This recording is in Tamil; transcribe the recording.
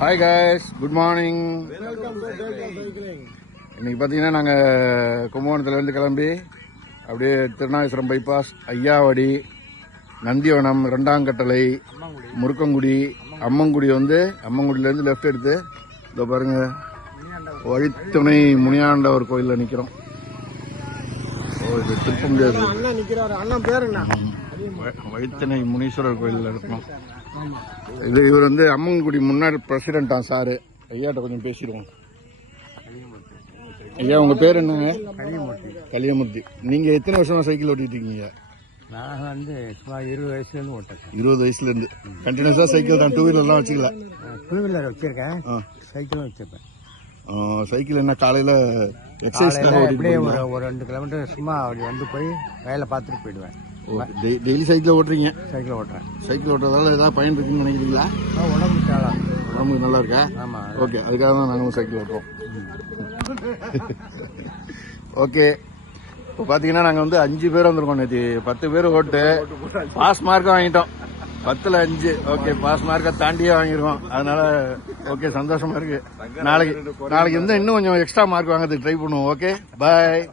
Hi guys, good morning. இன்னைக்கு பார்த்தீங்கன்னா நாங்கள் கும்பகோணத்துலேருந்து கிளம்பி அப்படியே திருநாகேஸ்வரம் பைபாஸ், ஐயாவடி, நந்திவனம், ரெண்டாங்கட்டளை, முருக்கங்குடி, அம்மங்குடி அம்மங்குடியிலேருந்து லெஃப்ட் எடுத்து இதோ பாருங்க வழித்துணை முனியாண்டவர் கோயிலில் நிற்கிறோம். இது திருப்ப முடியாது. வழித்துணை முனீஸ்வரர் கோயிலில் இருக்கணும். இவர் அம்மங்குடி முன்னாடி பிரசிடென்டா சாரு. ஐயாட்ட கொஞ்சம் பேசிடுவோம். ஐயா, உங்க பேர் என்னங்க? கலியமூர்த்தி. நீங்க எத்தனை வருஷமா சைக்கிள் ஓட்டிட்டு இருக்கீங்க? நான் சுமார் 20 வயசுலேருந்து ஓட்டேன். 20 வயசுலேருந்து கண்டினியூஸா சைக்கிள் தான். டூ வீலர்லாம் வச்சுக்கல? டூ வீலர் வச்சிருக்கேன், சைக்கிளும் வச்சிருப்பேன். சைக்கிள் என்ன காலையில எக்ஸசைஸ் அப்படியே ஒரு 2 கிலோமீட்டர் சும்மா அப்படி வந்து போய் வேலை பார்த்துட்டு போயிடுவேன். டெய்லி சைக்கிள் ஓட்டுறீங்க? சைக்கிள் ஓட்டுறேன். சைக்கிள் ஓட்டுறதால ஏதாவது பயன் இருக்குன்னு நினைக்கிறீங்களா? உடம்புக்கு நல்லா இருக்கா? ஆமா. ஓகே, அதுக்காக தான் நாங்களும் சைக்கிள் ஓட்டுறோம். ஓகே, இப்போ பார்த்தீங்கன்னா நாங்கள் 5 பேர் வந்திருக்கோம். நேற்று 10 பேர் ஓட்டு பாஸ் மார்க்கை வாங்கிட்டோம். 10ல் 5. ஓகே, பாஸ் மார்க்கை தாண்டியே வாங்கியிருக்கோம். அதனால ஓகே, சந்தோஷமா இருக்கு. நாளைக்கு இன்னும் கொஞ்சம் எக்ஸ்ட்ரா மார்க் வாங்கிறதுக்கு ட்ரை பண்ணுவோம். ஓகே, பாய்.